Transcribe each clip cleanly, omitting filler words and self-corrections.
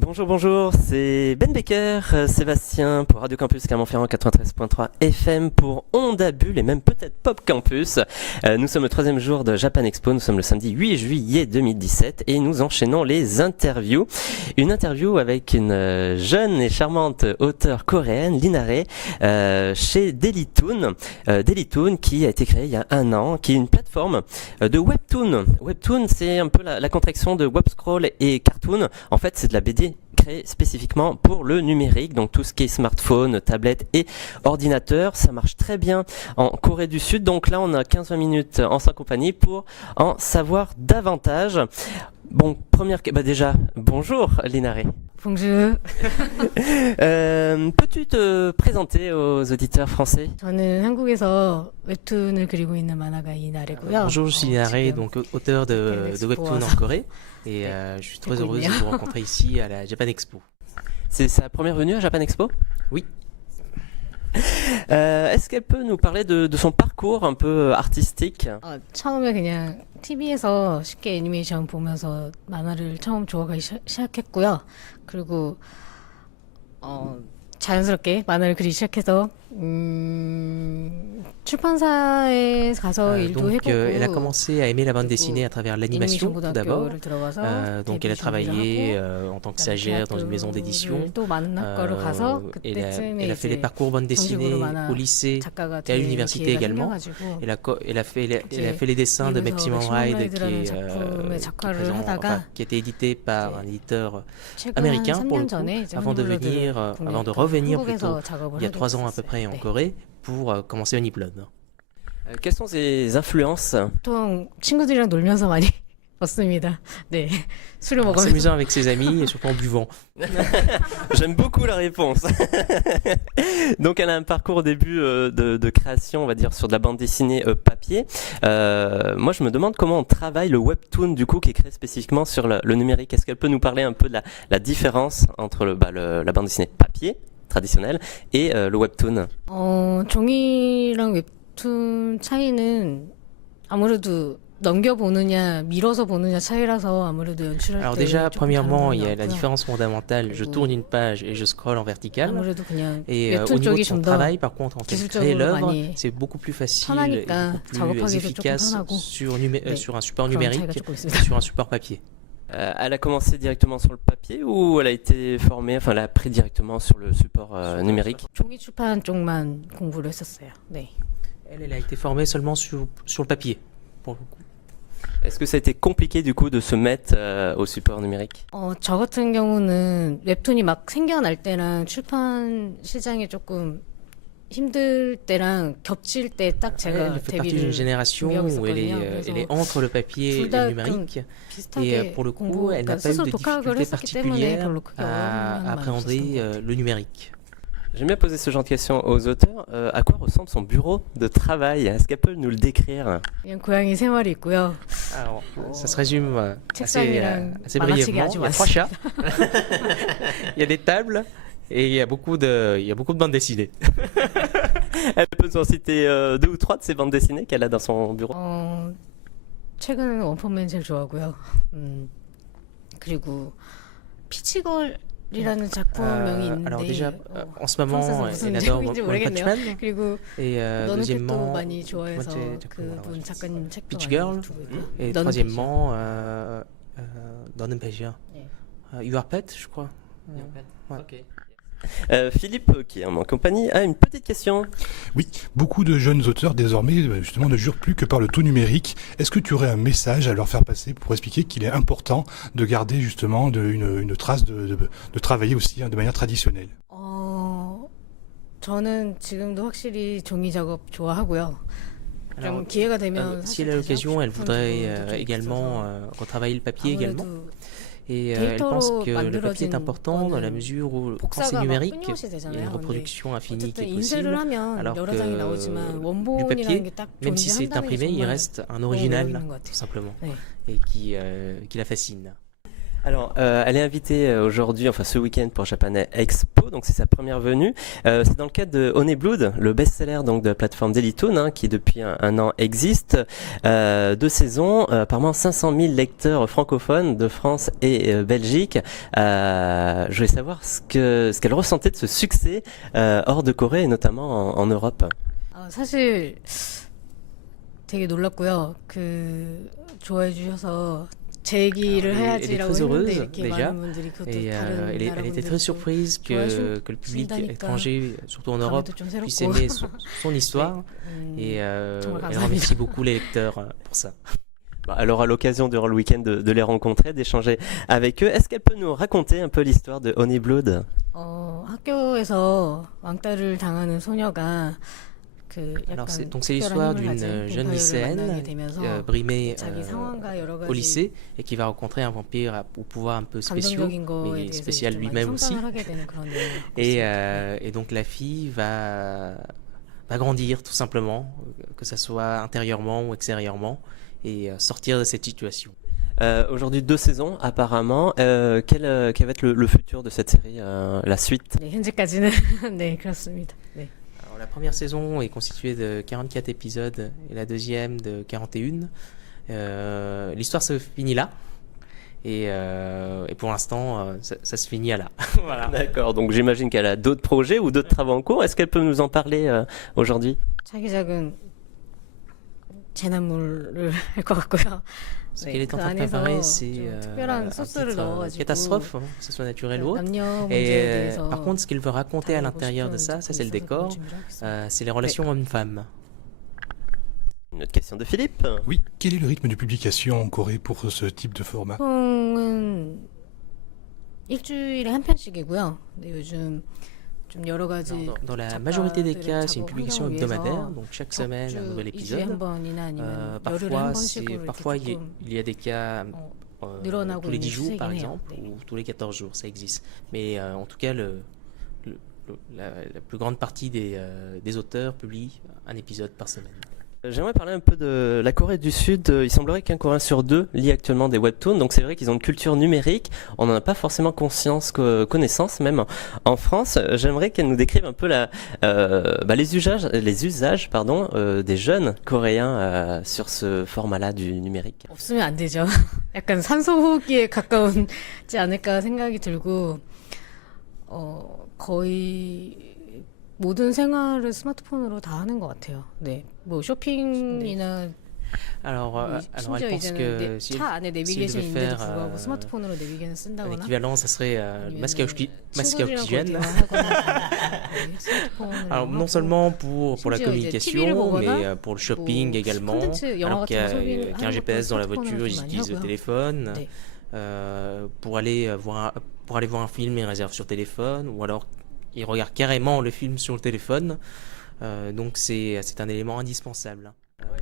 Bonjour, bonjour, c'est Ben Becker, Sébastien pour Radio Campus Clermont-Ferrand 93.3 FM pour Onda Bulle et même peut-être Pop Campus. Nous sommes le troisième jour de Japan Expo, nous sommes le samedi 8 juillet 2017 et nous enchaînons les interviews. Une interview avec une jeune et charmante auteure coréenne, Linare, chez Dailytoon. Dailytoon qui a été créée il y a un an, qui est une plateforme de Webtoon. Webtoon, c'est un peu la contraction de Webscroll et Cartoon. En fait, c'est de la BD créé spécifiquement pour le numérique, donc tout ce qui est smartphone, tablette et ordinateur. Ça marche très bien en Corée du Sud, donc là on a 15-20 minutes en sa compagnie pour en savoir davantage. Bon, déjà, bonjour Linare. Bonjour. Peux-tu te présenter aux auditeurs français? 저는 한국에서 웹툰을 그리고 있는 만화가 이나래고요. Bonjour, je suis Linare, donc auteur de Webtoon en Corée, et je suis très heureuse de vous rencontrer ici à la Japan Expo. C'est sa première venue à Japan Expo? Oui. Est-ce qu'elle peut nous parler de son parcours un peu artistique? 처음에 그냥 TV에서 쉽게 애니메이션 보면서 만화를 처음 좋아하기 시작했고요. 그리고 자연스럽게 만화를 그리기 시작해서 출판사에 가서 일도 해보고 elle a commencé à aimer la bande dessinée à travers l'animation tout d'abord. Donc elle a travaillé en tant que stagiaire dans une maison d'édition. Elle a fait les parcours bande dessinée au lycée et à l'université également. Elle a fait les dessins de Maximum Ride qui a été édité par un éditeur américain pour le coup, avant de revenir plutôt il y a 3 ans à peu près en Corée pour commencer Honeyblade. Quelles sont ses influences? 보통 친구들이랑 놀면서 많이 봤습니다. 네, 술을 En 먹으면서. s'amusant avec ses amis et surtout en buvant. J'aime beaucoup la réponse. Donc elle a un parcours au début de création, on va dire, sur de la bande dessinée papier. Moi je me demande comment on travaille le webtoon du coup qui est créé spécifiquement sur le numérique. Est-ce qu'elle peut nous parler un peu de la différence entre la bande dessinée papier traditionnelle et le webtoon? 종이랑 웹툰 차이는 아무래도 넘겨보느냐, 밀어서 보느냐 차이라서 아무래도 연출할 때 Alors déjà, 조금 premièrement, il y a 다른 la 것 같고요. différence fondamentale. Je tourne une page et je scrolle en vertical. 아무래도 그냥 Et au 웹툰 niveau de 쪽이 son 좀 더 travail, par contre, en fait, créer 기술적으로 l'œuvre, 많이 c'est beaucoup plus facile et 편하니까 beaucoup plus 작업하기도 조금 efficace 편하고 sur un support 그런 차이가 numérique 조금 que 있습니다. sur un support papier. Elle a commencé directement sur le papier ou elle a été formée, enfin elle a appris directement sur le support numérique? 종이 출판 쪽만 공부를 했었어요. 네. Elle a été formée seulement sur le papier, pour le coup. Est-ce que ça a été compliqué du coup de se mettre au support numérique? 저 같은 경우는 웹툰이 막 생겨날 때랑 출판 시장이 조금 힘들 때랑 겹칠 때 딱 Elle 제가 fait partie d'une 데뷔를 génération 준비하고 où elle 있었거든요. est entre le papier et 둘 다 le numérique. 비슷하게 Et pour le coup, elle n'a pas eu 스스로 de 독학을 difficultés 했었기 때문에 particulières 별로 크게 à 어려움은 많이 appréhender 없었어요. le numérique. J'aime bien poser ce genre de questions aux auteurs. À quoi ressemble son bureau de travail? Est-ce qu'elle peut nous le décrire? 그냥 고양이 세 마리 있고요. Alors, ça se résume 책상이랑 assez 만화책이 brièvement. 아주 Il y a 3 chats, il y a des tables et il y a beaucoup de bandes dessinées. Elle peut nous en citer 2 ou 3 de ces bandes dessinées qu'elle a dans son bureau. 최근에는 원펀맨 제일 좋아하고요. 그리고 피치걸이라는 작품명이 있는데 Alors déjà, en ce moment, 프랑스에서 무슨 elle adore 제목인지 One Punch 모르겠네요. Man. 그리고 Et 너는 또 deuxièmement, 많이 좋아해서 번째 작품 그분 뭐라고 하죠? 작가님 책도 Peach 많이 Girl. 두고 있고요. Et 너는 troisièmement, 너는 배시야. 네. You are pet, je crois. Ouais. Ok. Philippe, qui est en ma compagnie, a une petite question. Oui, beaucoup de jeunes auteurs désormais justement ne jurent plus que par le tout numérique. Est-ce que tu aurais un message à leur faire passer pour expliquer qu'il est important de garder justement une trace de travailler aussi de manière traditionnelle? 저는 지금도 확실히 종이 작업 좋아하고요. 좀 Alors, 기회가 되면 si elle 사실 a 다시 l'occasion, 하고 elle 싶은 voudrait 부분도 좀 également 있어서 retravailler le papier également. 아무래도 Et elle pense 데이터로 que le papier est 만들어진 important dans la 거는 mesure où, quand c'est 복사가 막 numérique, 끊임없이 il y a 되잖아요. une 근데 reproduction infinie qui 어쨌든 est 인쇄를 possible. 하면 Alors 여러 que 장이 나오지만 du 원본이라는 papier, 게 딱 même si c'est 존재한다는 게 imprimé, il 정말 reste un 너무 original, 매력있는 것 같아요. tout simplement, 네. et qui la fascine. Alors, elle est invitée aujourd'hui, enfin ce week-end pour Japan Expo, donc c'est sa première venue. C'est dans le cadre de Honey Blood, le best-seller donc de la plateforme Dailytoon, hein, qui depuis un an existe. 2 saisons, apparemment 500 000 lecteurs francophones de France et Belgique. Je voulais savoir ce qu'elle ressentait de ce succès hors de Corée et notamment en Europe. 사실 되게 놀랐고요. 좋아해 주셔서 제 얘기를 해야지라고 했는데 이렇게 많은 분들이 그것도 다른 elle était très surprise que le public étranger, surtout en Europe, puisse aimer son histoire et elle remercie beaucoup les lecteurs pour ça. Elle aura l'occasion durant le week-end de les rencontrer, d'échanger avec eux. Est-ce qu'elle peut nous raconter un peu l'histoire de Honey Blood? 학교에서 왕따를 당하는 소녀가 Alors c'est l'histoire d'une jeune lycéenne brimée au lycée et qui va rencontrer un vampire aux pouvoirs un peu spéciaux, mais spécial lui-même aussi. Et donc la fille va grandir tout simplement, que ce soit intérieurement ou extérieurement, et sortir de cette situation. Aujourd'hui 2 saisons apparemment. Quel va être le futur de cette série, la suite? 네, 현재까지는 네, 그렇습니다. 네. La première saison est constituée de 44 épisodes et la deuxième de 41. L'histoire se finit là. Et pour l'instant, ça se finit à là. Voilà. D'accord, donc j'imagine qu'elle a d'autres projets ou d'autres travaux en cours. Est-ce qu'elle peut nous en parler aujourd'hui? 차기작은 재난물을 할 것 같고요. Ce qu'elle est en train de préparer, c'est catastrophe, hein, que ce soit naturel ou autre. Et par contre, ce qu'elle veut raconter à l'intérieur de ça, c'est le décor, c'est les relations hommes-femmes. Une autre question de Philippe. Oui, quel est le rythme de publication en Corée pour ce type de format? 보통은 일주일에 한 편씩이고요. 근데 요즘 Dans la majorité des cas, c'est une publication hebdomadaire, donc chaque semaine un nouvel épisode. Parfois il y a des cas tous les 10 jours par exemple, ou tous les 14 jours, ça existe. Mais en tout cas, la plus grande partie des auteurs publient un épisode par semaine. J'aimerais parler un peu de la Corée du Sud. Il semblerait qu'un Coréen sur 2 lit actuellement des webtoons, donc c'est vrai qu'ils ont une culture numérique. On n'en a pas forcément connaissance, même en France. J'aimerais qu'elle nous décrive un peu les usages des jeunes Coréens sur ce format-là du numérique. 없으면 안 되죠. 약간 산소호흡기에 가까운지 않을까 생각이 들고 거의 모든 생활을 스마트폰으로 다 하는 것 같아요. 네, 뭐 쇼핑이나 Alors elle pense que si 차 안에 내비게이션 있는데도 불구하고 스마트폰으로 내비게이션 쓴다거나 l'équivalent, ça serait masque à oxygène. Alors non seulement pour la communication, mais pour le shopping également. Alors qu'il y a un GPS dans la voiture, ils utilisent le téléphone. Pour aller voir un film, ils réservent sur téléphone, ou alors ils regardent carrément le film sur le téléphone. Donc c'est un élément indispensable.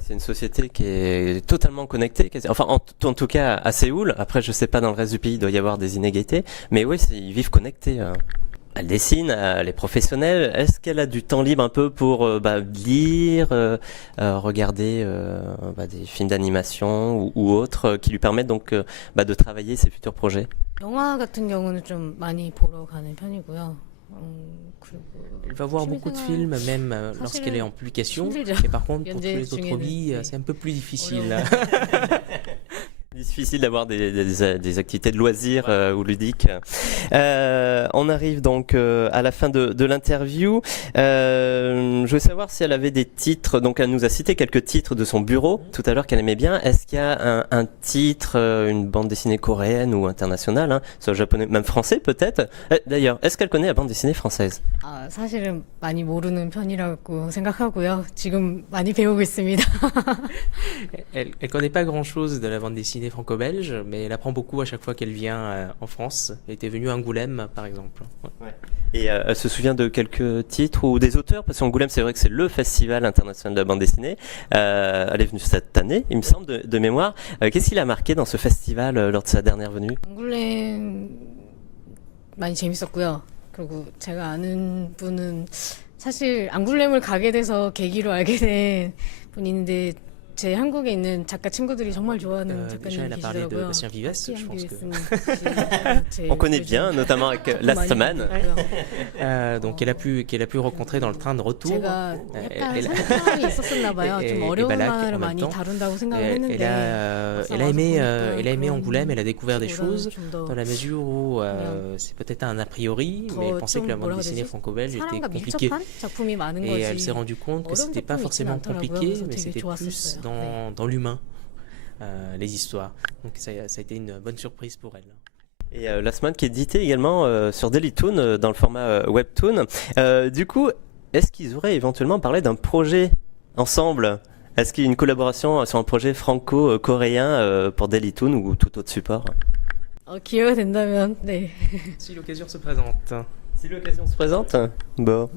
C'est une société qui est totalement connectée, enfin en tout cas à Séoul. Après, je sais pas, dans le reste du pays, il doit y avoir des inégalités, mais oui, ils vivent connectés. Elle dessine, elle est professionnelle. Est-ce qu'elle a du temps libre un peu pour lire, regarder des films d'animation ou autres qui lui permettent donc de travailler ses futurs projets? 영화 같은 경우는 좀 많이 보러 가는 편이고요. Elle va voir beaucoup de films, même lorsqu'elle est en publication. Et par contre, pour tous les autres hobbies, c'est un peu plus difficile. Difficile d'avoir des activités de loisirs ou ludiques. On arrive donc à la fin de l'interview. Je veux savoir si elle avait des titres. Donc elle nous a cité quelques titres de son bureau tout à l'heure qu'elle aimait bien. Est-ce qu'il y a un titre, une bande dessinée coréenne ou internationale, soit japonais, même français peut-être? D'ailleurs, est-ce qu'elle connaît la bande dessinée française? 사실은 많이 모르는 편이라고 생각하고요. 지금 많이 배우고 있습니다. Elle connaît pas grand-chose de la bande dessinée franco-belge, mais elle apprend beaucoup à chaque fois qu'elle vient en France. Elle était venue à Angoulême, par exemple. Ouais. Et elle se souvient de quelques titres ou des auteurs, parce qu'Angoulême, c'est vrai que c'est le festival international de la bande dessinée. Elle est venue cette année, il me semble, de mémoire. Qu'est-ce qui l'a marqué dans ce festival lors de sa dernière venue? 앙굴렘 많이 재밌었고요. 그리고 제가 아는 분은 사실 앙굴렘을 가게 돼서 계기로 알게 된 분인데 제 한국에 있는 작가 친구들이 정말 좋아하는 Déjà, elle 작가님이 a parlé de 계시더라고요. Bastien Vives, je pense que. On connaît bien, notamment avec Last Man. Donc qu'elle a pu rencontrer dans le train de retour. 제가 약간 elle- 설정이 있었었나 봐요. 좀 et 어려운 Balak, 만화를 en même 많이 temps. 다룬다고 생각을 했는데 Elle a aimé Angoulême, elle a découvert des choses dans la mesure où c'est peut-être un a priori, mais elle pensait que la bande dessinée franco-belge était 사람과 compliquée. 밀접한 작품이 많은 Et elle 거지. s'est rendue compte que 어려운 c'était pas 작품이 있지는 forcément 않더라고요. compliqué, 그래서 mais 되게 c'était plus 좋았었어요. 네. dans l'humain, les histoires. Donc ça a été une bonne surprise pour elle. Et Last Man qui est édité également sur Dailytoon dans le format Webtoon. Du coup, est-ce qu'ils auraient éventuellement parlé d'un projet ensemble? Est-ce qu'il y a une collaboration sur un projet franco-coréen pour Dailytoon ou tout autre support? 기회가 된다면 네. Si l'occasion se présente. Si l'occasion se présente, bon.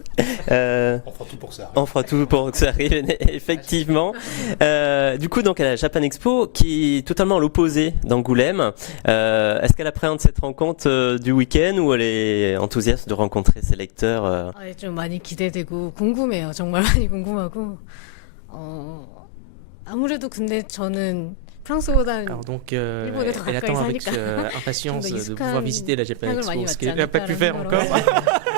On fera tout pour ça. On fera tout pour que ça arrive, effectivement. Du coup, donc, à la Japan Expo, qui est totalement à l'opposé d'Angoulême, est-ce qu'elle appréhende cette rencontre du week-end ou elle est enthousiaste de rencontrer ses lecteurs 아, 좀 많이 기대되고 궁금해요. 정말 많이 궁금하고 아무래도 근데 저는 프랑스보다는 Alors donc, 일본에 더 elle 가까이 attend avec 사니까 impatience 좀더 de pouvoir visiter la Japan 익숙한 Expo, 향을 ce 많이 qu'elle 맡지 n'a pas pu faire 않을까라는 encore. 생각으로.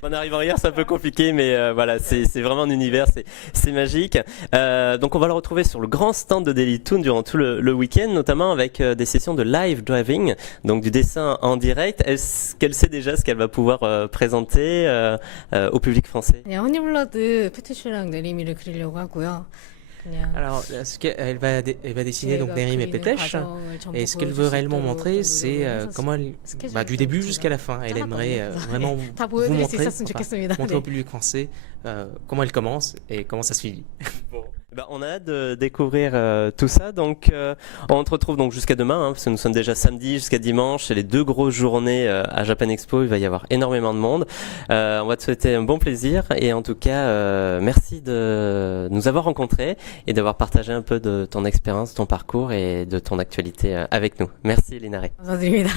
En arrivant hier, c'est un peu compliqué, mais voilà, c'est vraiment un univers, c'est magique. Donc, on va le retrouver sur le grand stand de Dailytoon durant tout le week-end, notamment avec des sessions de live driving, donc du dessin en direct. Est-ce qu'elle sait déjà ce qu'elle va pouvoir présenter au public français? 그냥 허니블러드 페티슈랑 네리미를 그리려고 하고요. 그냥 Alors, elle va dessiner donc 제가 Nerim et 그리는 Pétèche. 과정을 전부 Et ce qu'elle 보여줄 veut 수 réellement 있도록 montrer, 어떤 c'est 노력을 해서 comment elle, 스케줄을 du début 제가 jusqu'à la fin, elle aimerait 짜놨거든요. vraiment 다 vous 보여드릴 수 montrer, 있었으면 좋겠습니다. montrer au 네. public français comment elle commence et comment ça se finit. On a hâte de découvrir tout ça. Donc, on te retrouve donc jusqu'à demain, parce que nous sommes déjà samedi jusqu'à dimanche. C'est les 2 grosses journées à Japan Expo. Il va y avoir énormément de monde. On va te souhaiter un bon plaisir. Et en tout cas, merci de nous avoir rencontrés et d'avoir partagé un peu de ton expérience, ton parcours et de ton actualité avec nous. Merci, Linare. 감사드립니다.